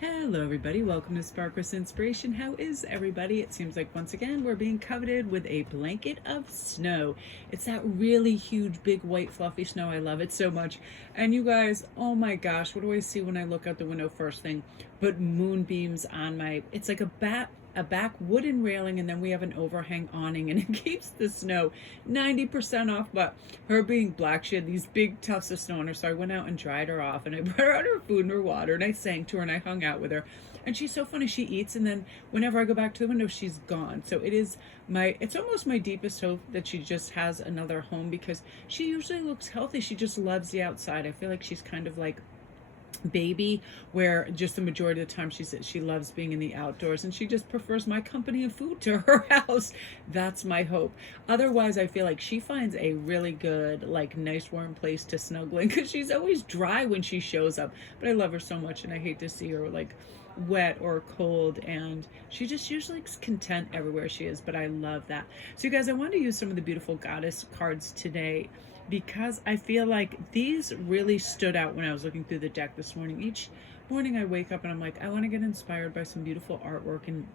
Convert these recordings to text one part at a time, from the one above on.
Hello everybody, welcome to Sparkless Inspiration. How is everybody? It seems like once again we're being coveted with a blanket of snow. It's that really huge, big, white, fluffy snow. I love it so much. And you guys, oh my gosh, what do I see when I look out the window first thing? But moonbeams on it's like a back wooden railing, and then we have an overhang awning, and it keeps the snow 90% off. But her being black, she had these big tufts of snow on her, so I went out and dried her off, and I brought her out her food and her water, and I sang to her and I hung out with her. And she's so funny. She eats, and then whenever I go back to the window, she's gone. So it's almost my deepest hope that she just has another home, because she usually looks healthy. She just loves the outside. I feel like she's kind of like baby, where just the majority of the time she loves being in the outdoors, and she just prefers my company and food to her house. That's my hope. Otherwise, I feel like she finds a really good, like, nice warm place to snuggle in, because she's always dry when she shows up. But I love her so much, and I hate to see her like wet or cold, and she just usually is content everywhere she is. But I love that. So you guys, I want to use some of the beautiful goddess cards today, because I feel like these really stood out when I was looking through the deck this morning. Each morning I wake up and I'm like, I want to get inspired by some beautiful artwork and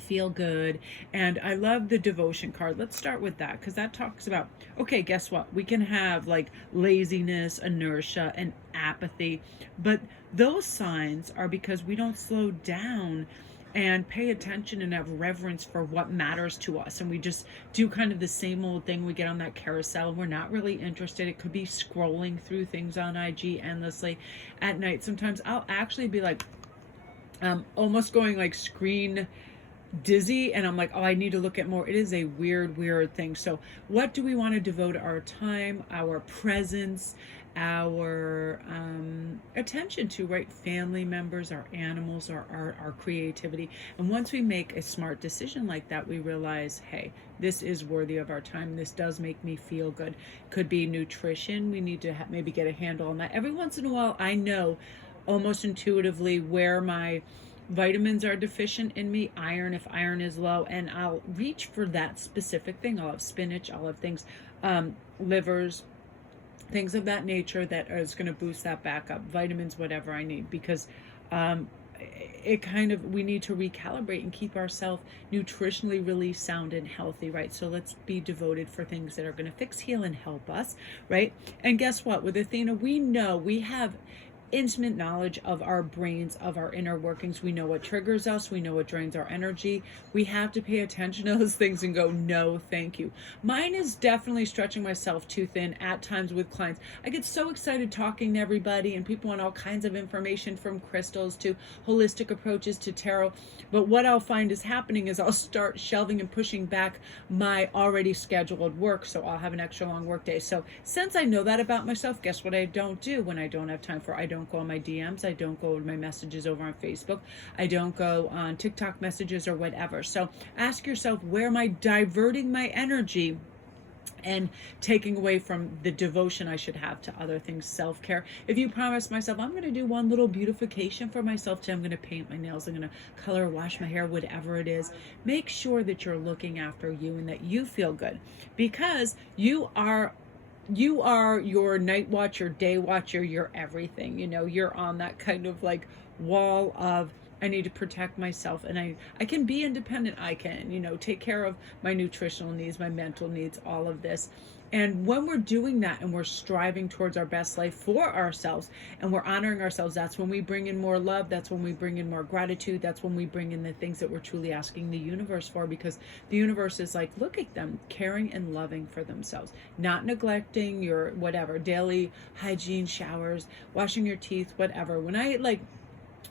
feel good. And I love the devotion card. Let's start with that, because that talks about, okay, guess what? We can have like laziness, inertia, and apathy, but those signs are because we don't slow down and pay attention and have reverence for what matters to us, and we just do kind of the same old thing. We get on that carousel and we're not really interested. It could be scrolling through things on IG endlessly at night. Sometimes I'll actually be like almost going like screen dizzy, and I'm like, oh, I need to look at more. It is a weird thing. So what do we want to devote our time, our presence, our attention to, right? Family members, our animals, our art, our creativity. And once we make a smart decision like that, we realize, hey, this is worthy of our time. This does make me feel good. Could be nutrition. We need to maybe get a handle on that. Every once in a while, I know almost intuitively where my vitamins are deficient in me, iron if iron is low, and I'll reach for that specific thing. I'll have spinach, I'll have things, livers, things of that nature that is going to boost that back up, vitamins, whatever I need, because we need to recalibrate and keep ourselves nutritionally really sound and healthy, right? So let's be devoted for things that are going to fix, heal, and help us, right? And guess what? With Athena, we know we have intimate knowledge of our brains, of our inner workings. We know what triggers us. We know what drains our energy. We have to pay attention to those things and go, no, thank you. Mine is definitely stretching myself too thin at times with clients. I get so excited talking to everybody, and people want all kinds of information, from crystals to holistic approaches to tarot. But what I'll find is happening is I'll start shelving and pushing back my already scheduled work. So I'll have an extra long work day. So since I know that about myself, guess what I don't do when I don't have time for? I don't go on my DMs. I don't go to my messages over on Facebook. I don't go on TikTok messages or whatever. So ask yourself, where am I diverting my energy and taking away from the devotion I should have to other things, self-care? If you promise myself, I'm going to do one little beautification for myself today, I'm going to paint my nails, I'm going to color, wash my hair, whatever it is, make sure that you're looking after you and that you feel good, because you are your night watcher, day watcher, you're everything. You're on that kind of like wall of, I need to protect myself, and I can be independent. I can, take care of my nutritional needs, my mental needs, all of this. And when we're doing that and we're striving towards our best life for ourselves and we're honoring ourselves, that's when we bring in more love. That's when we bring in more gratitude. That's when we bring in the things that we're truly asking the universe for, because the universe is like, look at them, caring and loving for themselves, not neglecting your whatever, daily hygiene, showers, washing your teeth, whatever. When I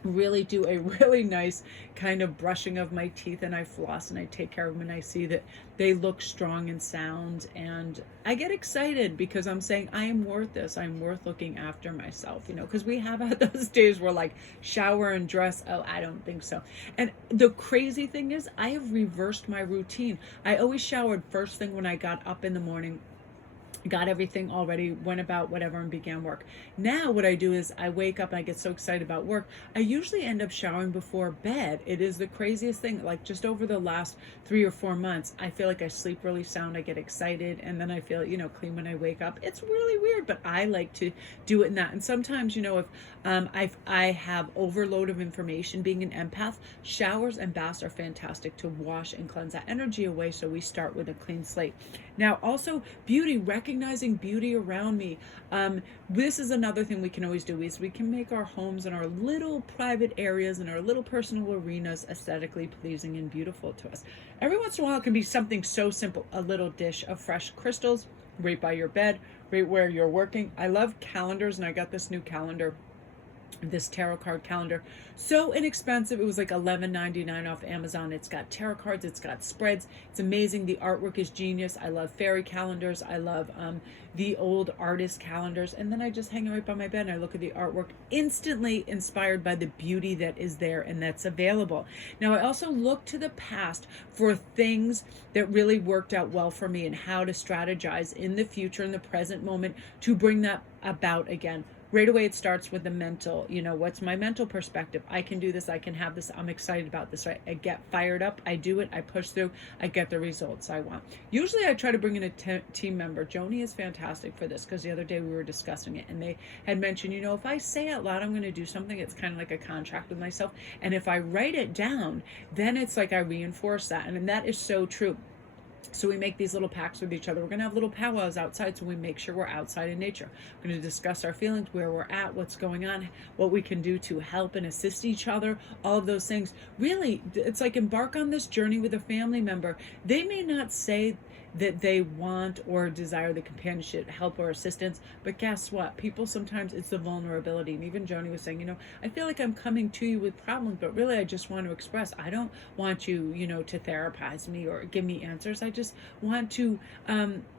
really do a really nice kind of brushing of my teeth, and I floss and I take care of them, and I see that they look strong and sound, and I get excited because I'm saying I am worth this. I'm worth looking after myself, because we have had those days where like shower and dress, oh, I don't think so. And the crazy thing is, I have reversed my routine. I always showered first thing when I got up in the morning, got everything already, went about whatever and began work. Now what I do is I wake up and I get so excited about work. I usually end up showering before bed. It is the craziest thing. Like just over the last 3 or 4 months, I feel like I sleep really sound. I get excited and then I feel, clean when I wake up. It's really weird, but I like to do it in that. And sometimes, if I have overload of information, being an empath, showers and baths are fantastic to wash and cleanse that energy away. So we start with a clean slate. Now, also beauty, recognizing beauty around me. This is another thing we can always do is we can make our homes and our little private areas and our little personal arenas aesthetically pleasing and beautiful to us. Every once in a while, it can be something so simple, a little dish of fresh crystals right by your bed, right where you're working. I love calendars, and I got this new calendar, this tarot card calendar, so inexpensive. It was like $11.99 off Amazon. It's got tarot cards, it's got spreads, it's amazing. The artwork is genius. I love fairy calendars. I love the old artist calendars, and then I just hang it right by my bed and I look at the artwork, instantly inspired by the beauty that is there and that's available. Now, I also look to the past for things that really worked out well for me and how to strategize in the future, in the present moment, to bring that about again. Right away, it starts with the mental, what's my mental perspective? I can do this. I can have this. I'm excited about this. Right? I get fired up. I do it. I push through. I get the results I want. Usually I try to bring in a team member. Joni is fantastic for this, because the other day we were discussing it and they had mentioned, if I say out loud I'm going to do something, it's kind of like a contract with myself. And if I write it down, then it's like I reinforce that. And that is so true. So we make these little pacts with each other. We're going to have little powwows outside, so we make sure we're outside in nature. We're going to discuss our feelings, where we're at, what's going on, what we can do to help and assist each other, all of those things. Really, it's like embark on this journey with a family member. They may not say that they want or desire the companionship, help, or assistance, but guess what? People sometimes, it's the vulnerability. And even Joni was saying, I feel like I'm coming to you with problems, but really I just want to express. I don't want you, to therapize me or give me answers. I just want to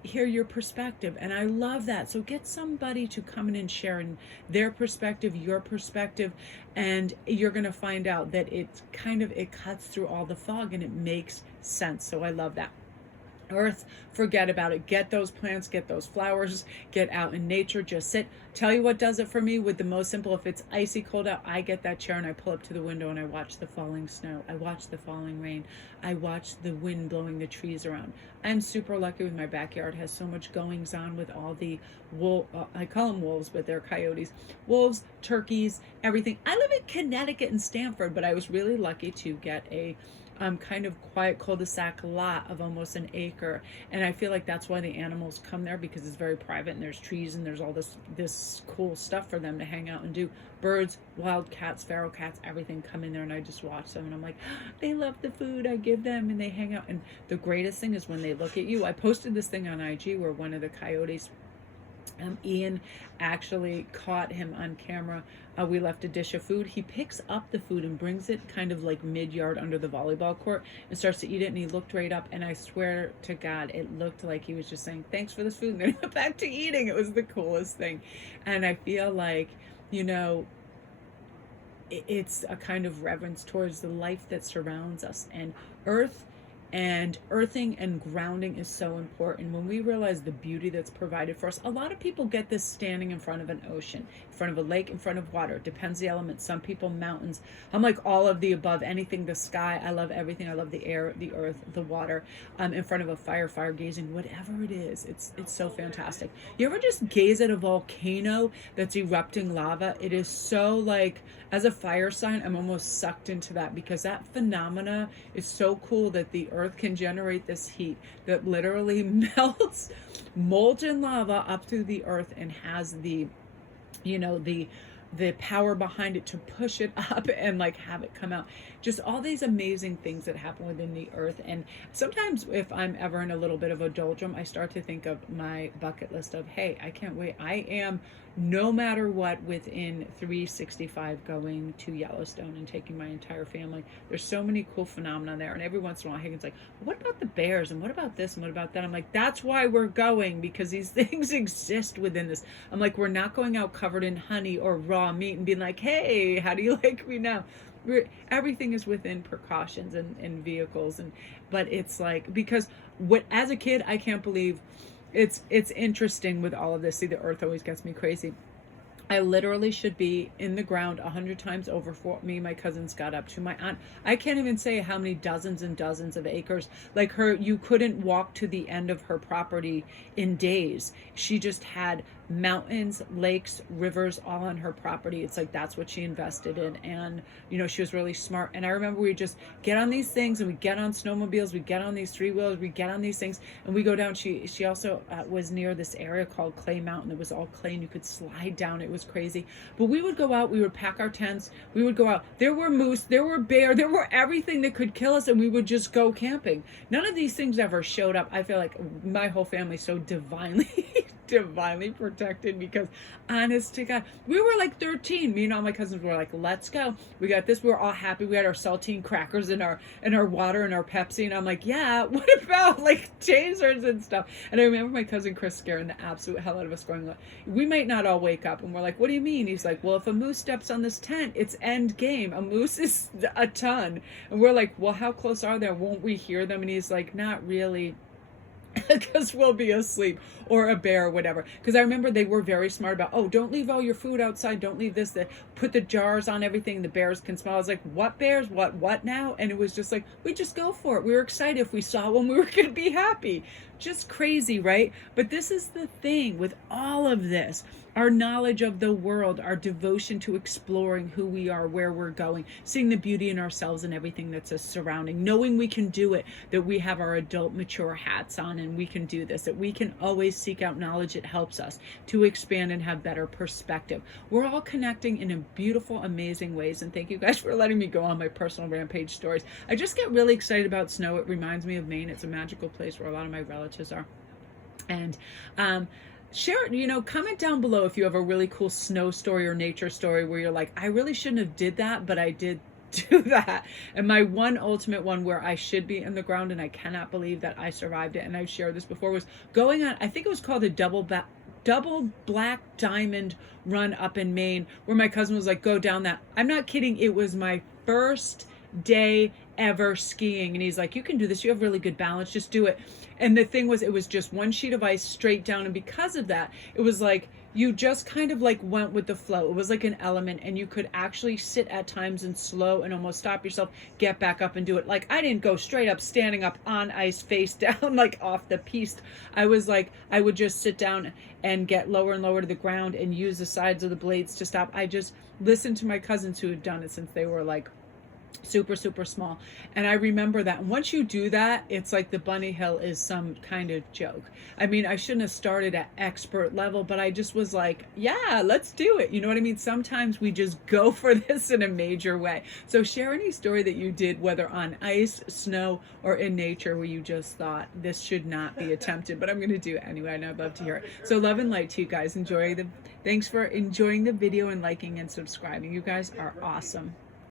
hear your perspective. And I love that. So get somebody to come in and share in their perspective, your perspective, and you're going to find out that it cuts through all the fog and it makes sense. So I love that. Earth, forget about it. Get those plants, get those flowers, get out in nature, just sit. Tell you what does it for me with the most simple. If it's icy cold out, I get that chair and I pull up to the window and I watch the falling snow. I watch the falling rain. I watch the wind blowing the trees around. I'm super lucky with my backyard. It has so much goings on with all the I call them wolves, but they're coyotes. Wolves, turkeys, everything. I live in Connecticut and Stamford, but I was really lucky to get a kind of quiet cul-de-sac lot of almost an acre, and I feel like that's why the animals come there, because it's very private and there's trees and there's all this cool stuff for them to hang out and do. Birds, wild cats, feral cats, everything come in there, and I just watch them and I'm like, they love the food I give them and they hang out. And the greatest thing is when they look at you. I posted this thing on IG where one of the coyotes, Ian, actually caught him on camera. We left a dish of food. He picks up the food and brings it kind of like mid-yard under the volleyball court and starts to eat it, and he looked right up, and I swear to God, it looked like he was just saying, thanks for this food, and then he went back to eating. It was the coolest thing. And I feel like, it's a kind of reverence towards the life that surrounds us, and earth and earthing and grounding is so important. When we realize the beauty that's provided for us, a lot of people get this standing in front of an ocean, in front of a lake, in front of water. It depends the element. Some people, mountains. I'm like all of the above, anything, the sky. I love everything. I love the air, the earth, the water. In front of a fire gazing, whatever it is. It's so fantastic. You ever just gaze at a volcano that's erupting lava? It is so like, as a fire sign, I'm almost sucked into that, because that phenomena is so cool that the earth can generate this heat that literally melts molten lava up through the earth and has the power behind it to push it up and like have it come out. Just all these amazing things that happen within the earth. And sometimes if I'm ever in a little bit of a doldrum, I start to think of my bucket list of, hey, I can't wait. I am, no matter what, within 365 going to Yellowstone and taking my entire family. There's so many cool phenomena there. And every once in a while, Hagen's like, what about the bears? And what about this? And what about that? I'm like, that's why we're going, because these things exist within this. I'm like, we're not going out covered in honey or raw meat and being like, hey, how do you like me now? Everything is within precautions and vehicles. But it's like, because as a kid, I can't believe It's interesting with all of this. See, the earth always gets me crazy. I literally should be in the ground 100 times over for me. My cousins got up to my aunt. I can't even say how many dozens and dozens of acres. Like her, you couldn't walk to the end of her property in days. She just had mountains, lakes, rivers all on her property. It's like that's what she invested in. And, you know, she was really smart. And I remember we just get on these things and we get on snowmobiles, we get on these three-wheelers, we get on these things and we go down. She also was near this area called Clay Mountain. It was all clay and you could slide down. It was crazy. But we would go out, we would pack our tents, we would go out. There were moose, there were bear, there were everything that could kill us, and we would just go camping. None of these things ever showed up. I feel like my whole family so divinely divinely protected, because honest to God, we were like 13. Me and all my cousins were like, let's go. We got this. We were all happy. We had our saltine crackers and our water and our Pepsi. And I'm like, yeah, what about like tasers and stuff? And I remember my cousin Chris scaring the absolute hell out of us, going, we might not all wake up. And we're like, what do you mean? He's like, well, if a moose steps on this tent, it's end game. A moose is a ton. And we're like, well, how close are they? Won't we hear them? And he's like, not really. Because we'll be asleep, or a bear or whatever. Because I remember they were very smart about, oh, don't leave all your food outside, don't leave this, that, put the jars on everything, the bears can smell. I was like, what bears, what now? And it was just like, we just go for it. We were excited. If we saw one, we were going to be happy. Just crazy, right? But this is the thing with all of this. Our knowledge of the world, our devotion to exploring who we are, where we're going, seeing the beauty in ourselves and everything that's us surrounding, knowing we can do it, that we have our adult mature hats on and we can do this, that we can always seek out knowledge. It helps us to expand and have better perspective. We're all connecting in beautiful, amazing ways. And thank you guys for letting me go on my personal rampage stories. I just get really excited about snow. It reminds me of Maine. It's a magical place where a lot of my relatives are. And share, comment down below if you have a really cool snow story or nature story where you're like, I really shouldn't have did that, but I did do that. And my one ultimate one where I should be in the ground and I cannot believe that I survived it, and I've shared this before, was going on, I think it was called a double black diamond run up in Maine, where my cousin was like, go down that. I'm not kidding. It was my first day ever skiing, and he's like, you can do this, you have really good balance, just do it. And the thing was, it was just one sheet of ice straight down, and because of that, it was like you just kind of like went with the flow. It was like an element, and you could actually sit at times and slow and almost stop yourself, get back up and do it. Like I didn't go straight up standing up on ice face down like off the piste. I was like, I would just sit down and get lower and lower to the ground and use the sides of the blades to stop. I just listened to my cousins who had done it since they were like super small, and I remember that. And once you do that, it's like the bunny hill is some kind of joke. I mean, I shouldn't have started at expert level, but I just was like, yeah, let's do it. You know what I mean? Sometimes we just go for this in a major way. So share any story that you did, whether on ice, snow, or in nature, where you just thought this should not be attempted, but I'm going to do it anyway, and I'd love to hear it. So love and light to you guys. Thanks for enjoying the video and liking and subscribing. You guys are awesome.